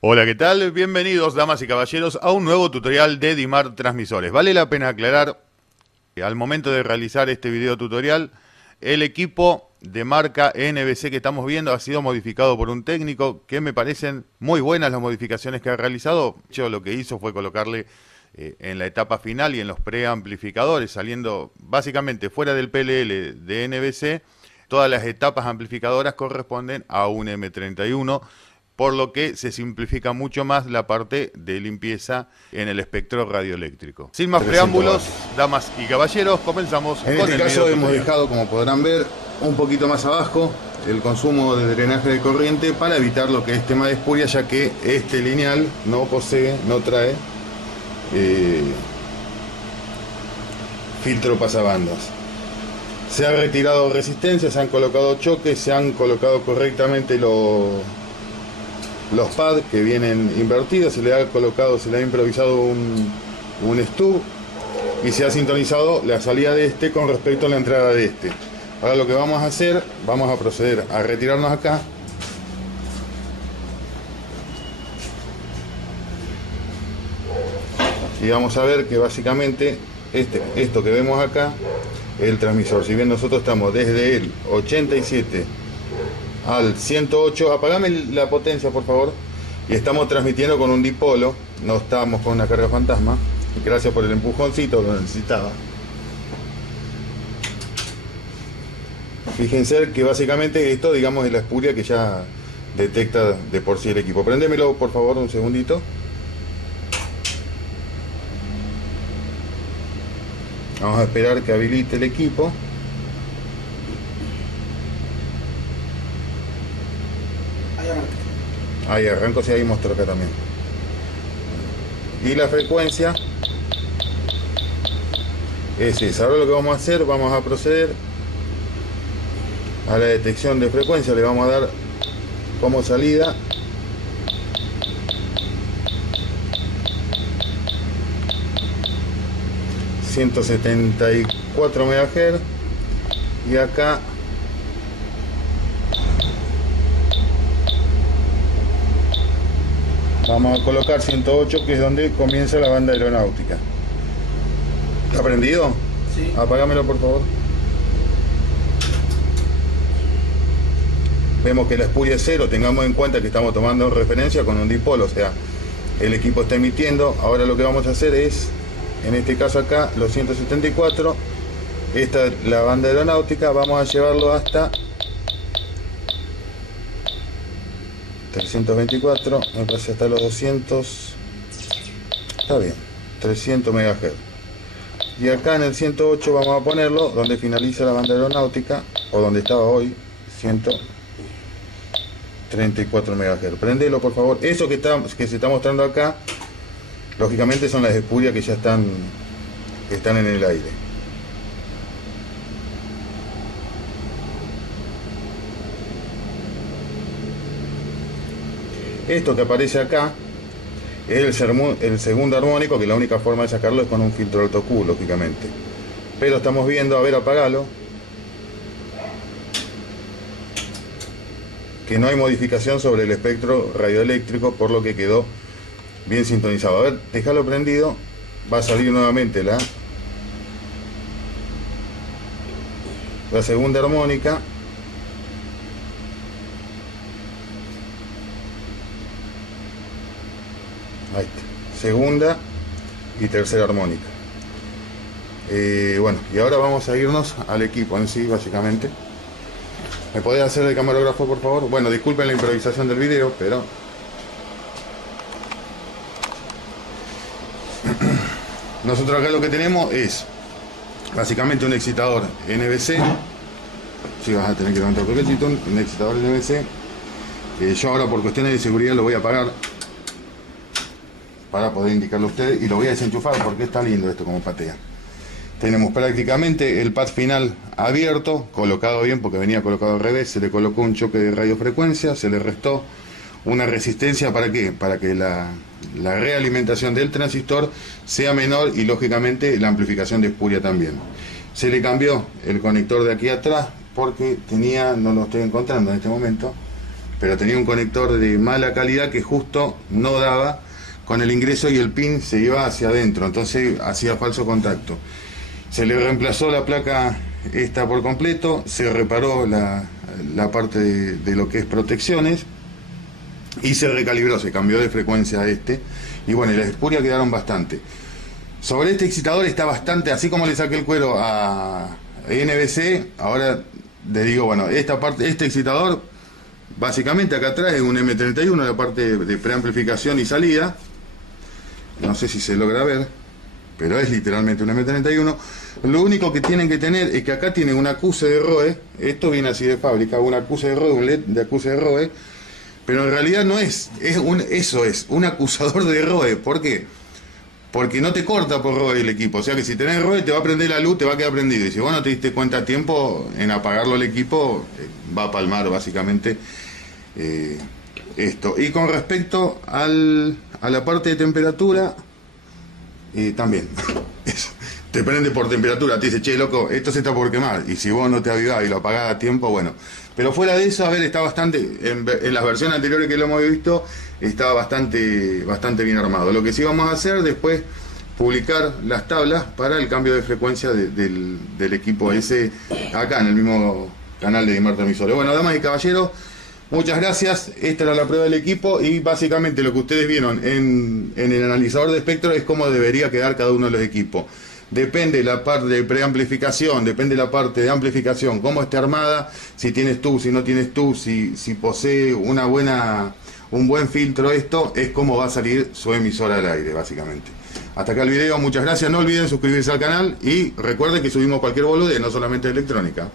Hola, ¿qué tal? Bienvenidos, damas y caballeros, a un nuevo tutorial de Dimar Transmisores. Vale la pena aclarar que al momento de realizar este video tutorial, el equipo de marca NBC que estamos viendo ha sido modificado por un técnico que me parecen muy buenas las modificaciones que ha realizado. De hecho, lo que hizo fue colocarle en la etapa final y en los preamplificadores, saliendo básicamente fuera del PLL de NBC, todas las etapas amplificadoras corresponden a un M31, por lo que se simplifica mucho más la parte de limpieza en el espectro radioeléctrico. Sin más 300 preámbulos, watts. damas y caballeros, comenzamos En con este el caso video hemos tutorial. dejado, como podrán ver, un poquito más abajo el consumo de drenaje de corriente para evitar lo que es tema de espuria, ya que este lineal no trae filtro pasabandas. Se ha retirado resistencia, se han colocado choques, se han colocado correctamente los pads que vienen invertidos, se le ha improvisado un stub y se ha sintonizado la salida de este con respecto a la entrada de este. Ahora lo que vamos a hacer, vamos a proceder a retirarnos acá. Y vamos a ver que básicamente esto que vemos acá es el transmisor. Si bien nosotros estamos desde el 87 al 108, apagame la potencia por favor, y estamos transmitiendo con un dipolo, no estamos con una carga fantasma. Gracias por el empujoncito, lo necesitaba. Fíjense que básicamente esto, digamos, es la espuria que ya detecta de por sí el equipo. Préndemelo por favor un segundito. Vamos a esperar que habilite el equipo. Ahí arranco, si ahí muestro acá también. Y la frecuencia es esa. Ahora lo que vamos a hacer, vamos a proceder a la detección de frecuencia. Le vamos a dar como salida ...174 MHz... y acá vamos a colocar 108, que es donde comienza la banda aeronáutica. ¿Está prendido? Sí. Apágamelo por favor. Vemos que la espuria es cero. Tengamos en cuenta que estamos tomando referencia con un dipolo, o sea, el equipo está emitiendo. Ahora lo que vamos a hacer es, en este caso acá, los 174, esta es la banda aeronáutica, vamos a llevarlo hasta 324, me parece hasta los 200, está bien, 300 MHz. Y acá en el 108 vamos a ponerlo donde finaliza la banda aeronáutica, o donde estaba hoy, 134 MHz. Prendelo por favor. Eso que se está mostrando acá, lógicamente son las espurias que ya están en el aire. Esto que aparece acá es el segundo armónico, que la única forma de sacarlo es con un filtro alto Q, lógicamente. Pero estamos viendo, a ver, apagalo, que no hay modificación sobre el espectro radioeléctrico, por lo que quedó bien sintonizado. A ver, déjalo prendido, va a salir nuevamente la segunda armónica. Ahí está, segunda y tercera armónica. Bueno, y ahora vamos a irnos al equipo en sí, básicamente. ¿Me podés hacer de camarógrafo por favor? Bueno, disculpen la improvisación del video, pero nosotros acá lo que tenemos es básicamente un excitador NBC. Si vas a tener que levantar un poquitito, un excitador NBC. Yo ahora por cuestiones de seguridad lo voy a apagar para poder indicarlo a ustedes, y lo voy a desenchufar porque está lindo esto como patea. Tenemos prácticamente el pad final abierto, colocado bien porque venía colocado al revés. Se le colocó un choque de radiofrecuencia, se le restó una resistencia. ¿Para qué? Para que la realimentación del transistor sea menor y lógicamente la amplificación de espuria también. Se le cambió el conector de aquí atrás porque tenía, no lo estoy encontrando en este momento, pero tenía un conector de mala calidad que justo no daba con el ingreso y el pin se iba hacia adentro, entonces hacía falso contacto. Se le reemplazó la placa esta por completo, se reparó la parte de lo que es protecciones y se recalibró, se cambió de frecuencia a este, y bueno, y las espurias quedaron bastante. Sobre este excitador está bastante, así como le saqué el cuero a NBC, ahora le digo, bueno, esta parte, este excitador, básicamente acá atrás es un M31, la parte de preamplificación y salida, no sé si se logra ver, pero es literalmente un M31. Lo único que tienen que tener es que acá tienen un acuse de ROE, esto viene así de fábrica, un acuse de ROE, un LED de acuse de ROE, pero en realidad no es, eso es un acusador de ROE. ¿Por qué? Porque no te corta por ROE el equipo, o sea que si tenés ROE te va a prender la luz, te va a quedar prendido, y si vos no te diste cuenta a tiempo en apagarlo el equipo, va a palmar básicamente esto. Y con respecto a la parte de temperatura, también eso, te prende por temperatura, te dice, che loco, esto se está por quemar, y si vos no te avivás y lo apagás a tiempo, bueno. Pero fuera de eso, a ver, está bastante, en las versiones anteriores que lo hemos visto, está bastante bien armado. Lo que sí vamos a hacer después, publicar las tablas para el cambio de frecuencia del equipo ese, acá en el mismo canal de Dimar Transmisores. Bueno, damas y caballeros, muchas gracias. Esta era la prueba del equipo y básicamente lo que ustedes vieron en el analizador de espectro es cómo debería quedar cada uno de los equipos. Depende la parte de preamplificación, depende la parte de amplificación, cómo esté armada, si tienes tú, si no tienes tú, si posee un buen filtro, esto es cómo va a salir su emisora al aire, básicamente. Hasta acá el video, muchas gracias, no olviden suscribirse al canal y recuerden que subimos cualquier boludez, no solamente electrónica.